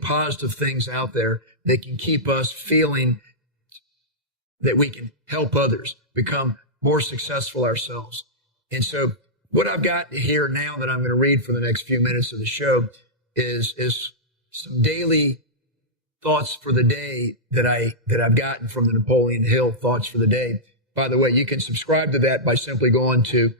positive things out there that can keep us feeling that we can help others become more successful ourselves. And so what I've got here now that I'm going to read for the next few minutes of the show is some daily thoughts for the day that I've gotten from the Napoleon Hill Thoughts for the Day. By the way, you can subscribe to that by simply going to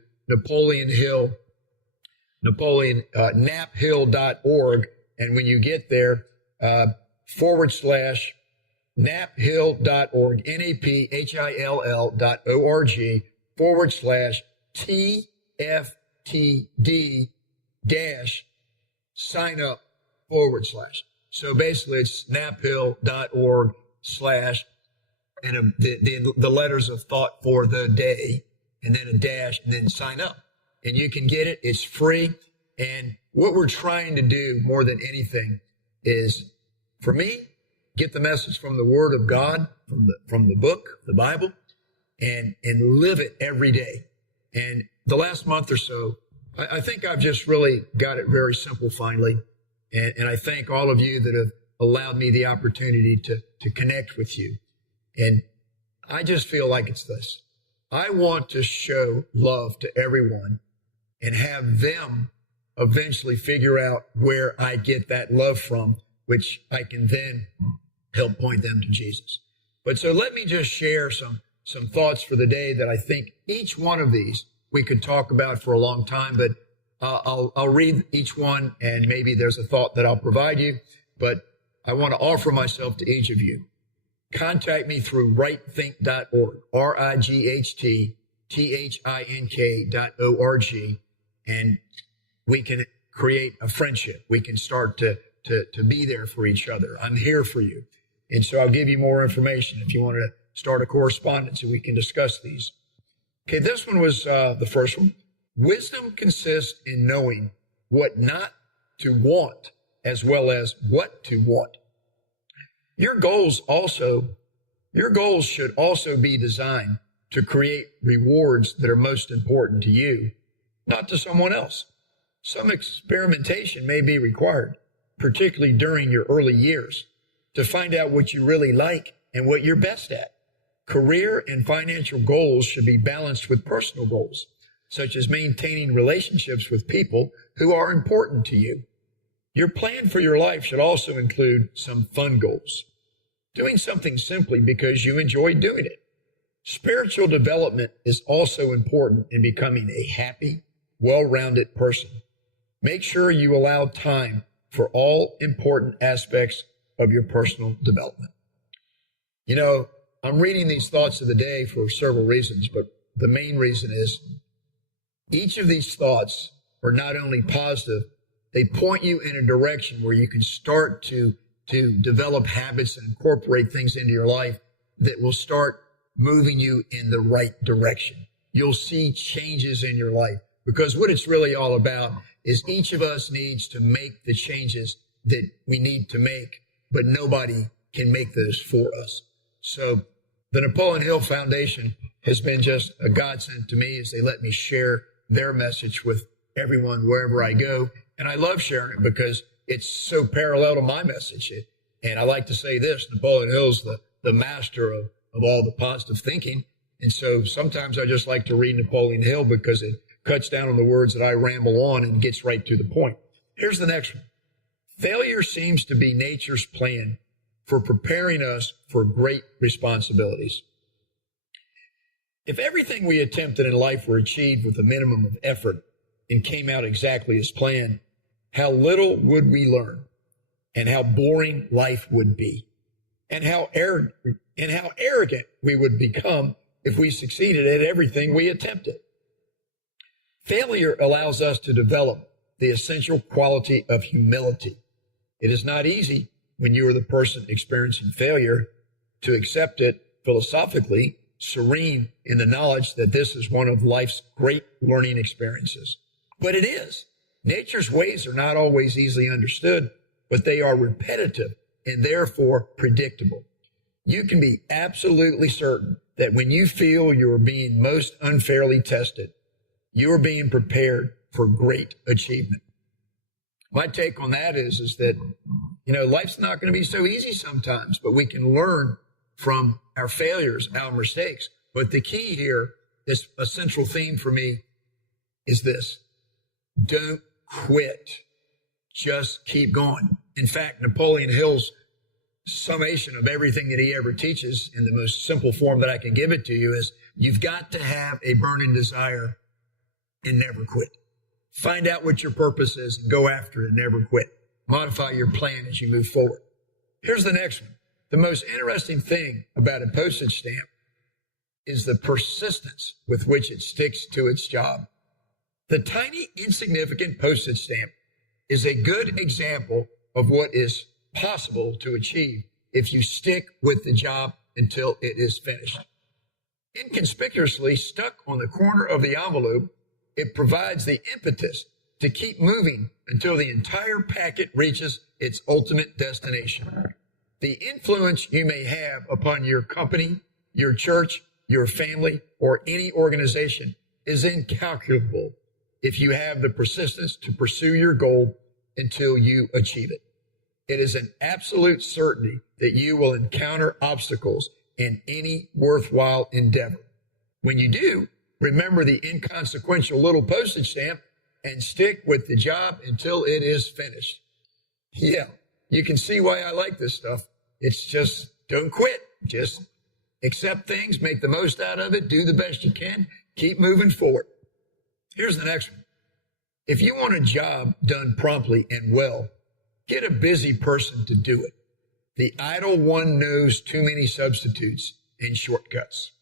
naphill.org. And when you get there, /naphill.org, NAPHILL.org/TFTD-sign-up/. So basically it's naphill.org/ and the letters of thought for the day, and then a dash, and then sign up. And you can get it. It's free. And what we're trying to do more than anything is, for me, get the message from the Word of God, from the book, the Bible, and live it every day. And the last month or so, I think I've just really got it very simple finally. And I thank all of you that have allowed me the opportunity to connect with you. And I just feel like it's this. I want to show love to everyone and have them eventually figure out where I get that love from, which I can then help point them to Jesus. But so let me just share some thoughts for the day that I think each one of these we could talk about for a long time, but I'll read each one, and maybe there's a thought that I'll provide you, but I want to offer myself to each of you. Contact me through rightthink.org, RIGHTTHINK.org, and we can create a friendship. We can start to be there for each other. I'm here for you. And so I'll give you more information if you want to start a correspondence, and we can discuss these. Okay, this one was the first one. Wisdom consists in knowing what not to want as well as what to want. Your goals should also be designed to create rewards that are most important to you, not to someone else. Some experimentation may be required, particularly during your early years, to find out what you really like and what you're best at. Career and financial goals should be balanced with personal goals, such as maintaining relationships with people who are important to you. Your plan for your life should also include some fun goals. Doing something simply because you enjoy doing it. Spiritual development is also important in becoming a happy, well-rounded person. Make sure you allow time for all important aspects of your personal development. You know, I'm reading these thoughts of the day for several reasons, but the main reason is each of these thoughts are not only positive, they point you in a direction where you can start to develop habits and incorporate things into your life that will start moving you in the right direction. You'll see changes in your life, because what it's really all about is each of us needs to make the changes that we need to make, but nobody can make those for us. So the Napoleon Hill Foundation has been just a godsend to me as they let me share their message with everyone wherever I go. And I love sharing it because it's so parallel to my message. And I like to say this, Napoleon Hill's the master of all the positive thinking. And so sometimes I just like to read Napoleon Hill because it cuts down on the words that I ramble on and gets right to the point. Here's the next one. Failure seems to be nature's plan for preparing us for great responsibilities. If everything we attempted in life were achieved with a minimum of effort and came out exactly as planned, how little would we learn, and how boring life would be, and how arrogant we would become if we succeeded at everything we attempted. Failure allows us to develop the essential quality of humility. It is not easy when you are the person experiencing failure to accept it philosophically, serene in the knowledge that this is one of life's great learning experiences. But it is. Nature's ways are not always easily understood, but they are repetitive and therefore predictable. You can be absolutely certain that when you feel you are being most unfairly tested, you are being prepared for great achievement. My take on that is that Life's not going to be so easy sometimes, but we can learn from our failures, our mistakes. But the key here, this a central theme for me, is this: don't quit. Just keep going. In fact, Napoleon Hill's summation of everything that he ever teaches in the most simple form that I can give it to you is, you've got to have a burning desire and never quit. Find out what your purpose is and go after it and never quit. Modify your plan as you move forward. Here's the next one. The most interesting thing about a postage stamp is the persistence with which it sticks to its job. The tiny, insignificant postage stamp is a good example of what is possible to achieve if you stick with the job until it is finished. Inconspicuously stuck on the corner of the envelope, it provides the impetus to keep moving until the entire packet reaches its ultimate destination. The influence you may have upon your company, your church, your family, or any organization is incalculable if you have the persistence to pursue your goal until you achieve it. It is an absolute certainty that you will encounter obstacles in any worthwhile endeavor. When you do, remember the inconsequential little postage stamp and stick with the job until it is finished. Yeah, you can see why I like this stuff. It's just don't quit. Just accept things, make the most out of it, do the best you can, keep moving forward. Here's the next one. If you want a job done promptly and well, get a busy person to do it. The idle one knows too many substitutes and shortcuts.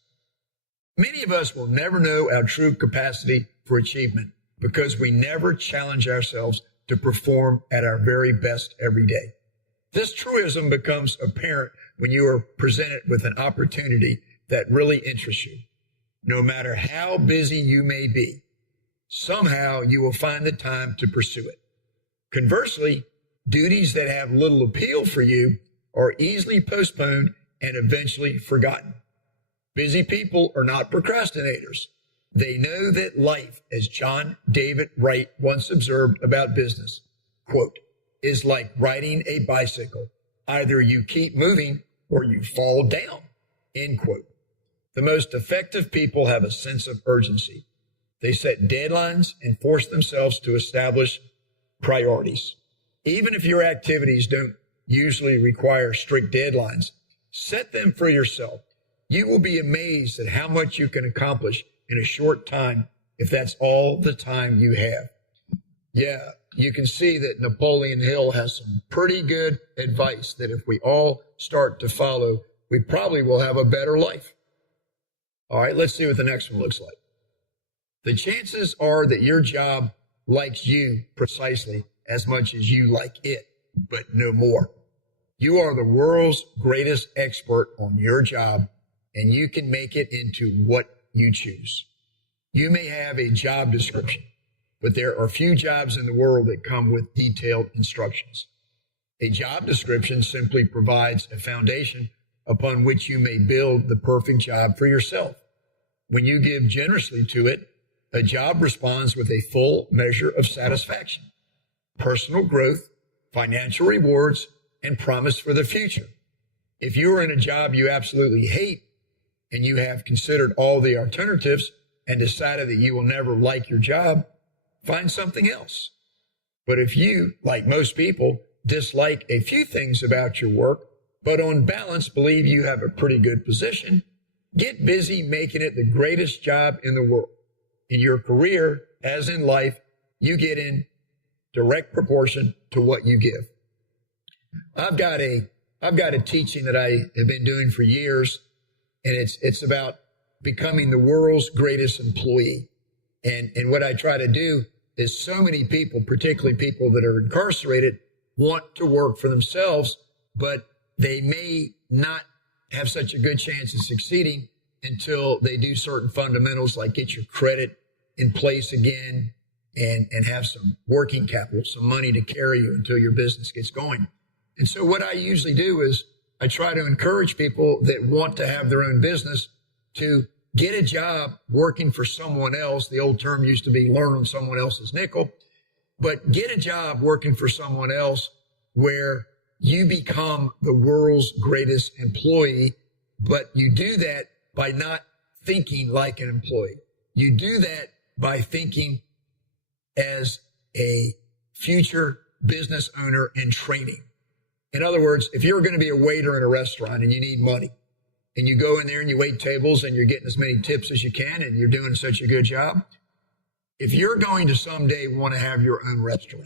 Many of us will never know our true capacity for achievement because we never challenge ourselves to perform at our very best every day. This truism becomes apparent when you are presented with an opportunity that really interests you. No matter how busy you may be, somehow you will find the time to pursue it. Conversely, duties that have little appeal for you are easily postponed and eventually forgotten. Busy people are not procrastinators. They know that life, as John David Wright once observed about business, quote, is like riding a bicycle. Either you keep moving or you fall down, end quote. The most effective people have a sense of urgency. They set deadlines and force themselves to establish priorities. Even if your activities don't usually require strict deadlines, set them for yourself. You will be amazed at how much you can accomplish in a short time if that's all the time you have. Yeah, you can see that Napoleon Hill has some pretty good advice that if we all start to follow, we probably will have a better life. All right, let's see what the next one looks like. The chances are that your job likes you precisely as much as you like it, but no more. You are the world's greatest expert on your job, and you can make it into what you choose. You may have a job description, but there are few jobs in the world that come with detailed instructions. A job description simply provides a foundation upon which you may build the perfect job for yourself. When you give generously to it, a job responds with a full measure of satisfaction, personal growth, financial rewards, and promise for the future. If you are in a job you absolutely hate and you have considered all the alternatives and decided that you will never like your job, find something else. But if you, like most people, dislike a few things about your work, but on balance believe you have a pretty good position, get busy making it the greatest job in the world. In your career, as in life, you get in direct proportion to what you give. I've got a teaching that I have been doing for years, and it's about becoming the world's greatest employee. And what I try to do is so many people, particularly people that are incarcerated, want to work for themselves, but they may not have such a good chance of succeeding until they do certain fundamentals like get your credit in place again and have some working capital, some money to carry you until your business gets going. And so what I usually do is I try to encourage people that want to have their own business to get a job working for someone else. The old term used to be learn on someone else's nickel, but get a job working for someone else where you become the world's greatest employee, but you do that by not thinking like an employee. You do that by thinking as a future business owner in training. In other words, if you're going to be a waiter in a restaurant and you need money, and you go in there and you wait tables and you're getting as many tips as you can and you're doing such a good job, if you're going to someday want to have your own restaurant,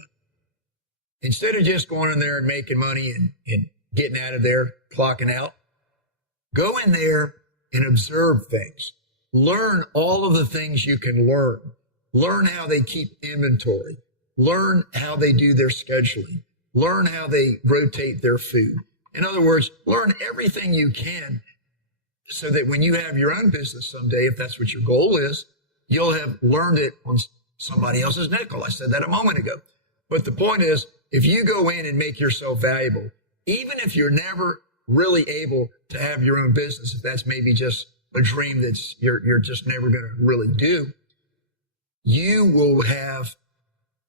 instead of just going in there and making money and getting out of there, clocking out, go in there and observe things. Learn all of the things you can learn. Learn how they keep inventory. Learn how they do their scheduling. Learn how they rotate their food. In other words, learn everything you can so that when you have your own business someday, if that's what your goal is, you'll have learned it on somebody else's nickel. I said that a moment ago. But the point is, if you go in and make yourself valuable, even if you're never really able to have your own business, if that's maybe just a dream that's you're just never going to really do, you will have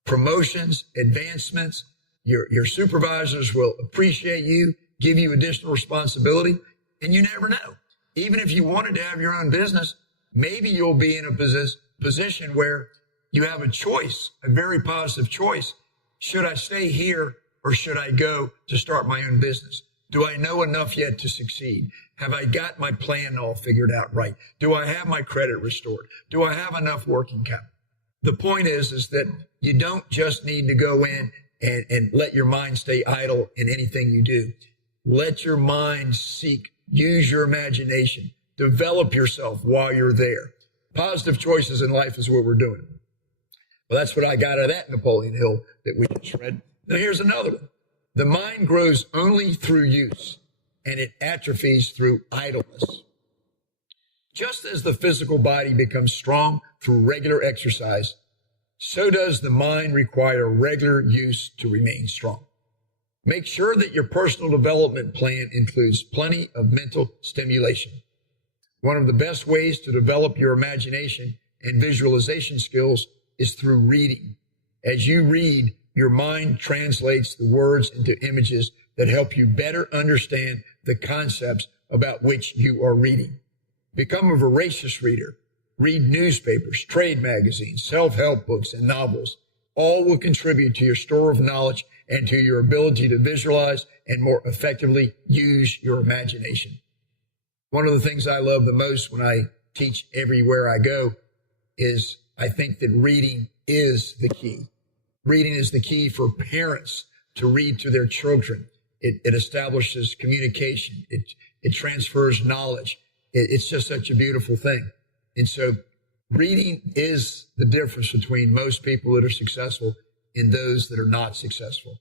promotions, advancements. Your supervisors will appreciate you, give you additional responsibility, and you never know. Even if you wanted to have your own business, maybe you'll be in a position where you have a choice, a very positive choice. Should I stay here or should I go to start my own business? Do I know enough yet to succeed? Have I got my plan all figured out right? Do I have my credit restored? Do I have enough working capital? The point is that you don't just need to go in and let your mind stay idle in anything you do. Let your mind seek. Use your imagination. Develop yourself while you're there. Positive choices in life is what we're doing. Well, that's what I got out of that Napoleon Hill that we just read. Now here's another one. The mind grows only through use, and it atrophies through idleness. Just as the physical body becomes strong through regular exercise, so does the mind require regular use to remain strong. Make sure that your personal development plan includes plenty of mental stimulation. One of the best ways to develop your imagination and visualization skills is through reading. As you read, your mind translates the words into images that help you better understand the concepts about which you are reading. Become a voracious reader. Read newspapers, trade magazines, self-help books, and novels. All will contribute to your store of knowledge and to your ability to visualize and more effectively use your imagination. One of the things I love the most when I teach everywhere I go is I think that reading is the key. Reading is the key for parents to read to their children. It establishes communication. It transfers knowledge. It's just such a beautiful thing. And so reading is the difference between most people that are successful and those that are not successful.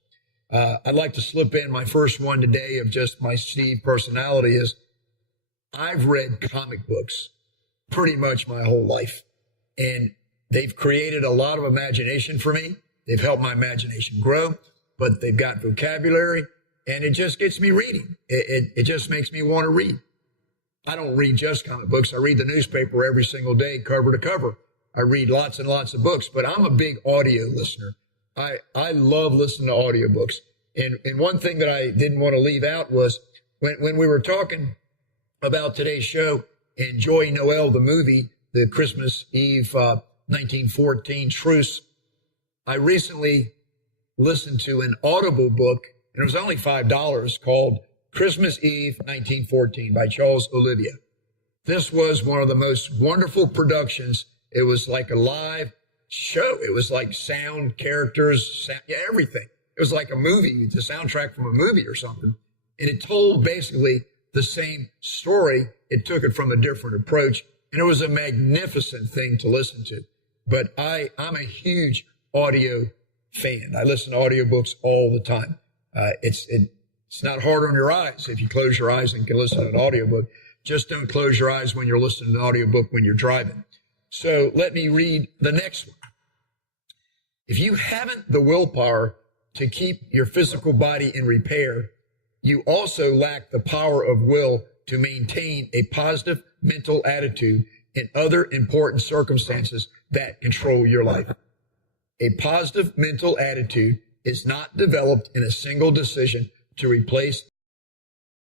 I'd like to slip in my first one today of just my Steve personality is I've read comic books pretty much my whole life, and they've created a lot of imagination for me. They've helped my imagination grow, but they've got vocabulary, and it just gets me reading. It just makes me want to read. I don't read just comic books. I read the newspaper every single day, cover to cover. I read lots and lots of books, but I'm a big audio listener. I love listening to audiobooks. And one thing that I didn't want to leave out was when we were talking about today's show, Enjoy Noel, the movie, the Christmas Eve 1914 truce, I recently listened to an Audible book, and it was only $5, called Christmas Eve 1914 by Charles Olivier. This was one of the most wonderful productions. It was like a live show. It was like sound, characters, everything. It was like a movie, the soundtrack from a movie or something. And it told basically the same story. It took it from a different approach. And it was a magnificent thing to listen to. But I'm a huge audio fan. I listen to audiobooks all the time. It's not hard on your eyes if you close your eyes and can listen to an audiobook. Just don't close your eyes when you're listening to an audiobook when you're driving. So let me read the next one. If you haven't the willpower to keep your physical body in repair, you also lack the power of will to maintain a positive mental attitude in other important circumstances that control your life. A positive mental attitude is not developed in a single decision, to replace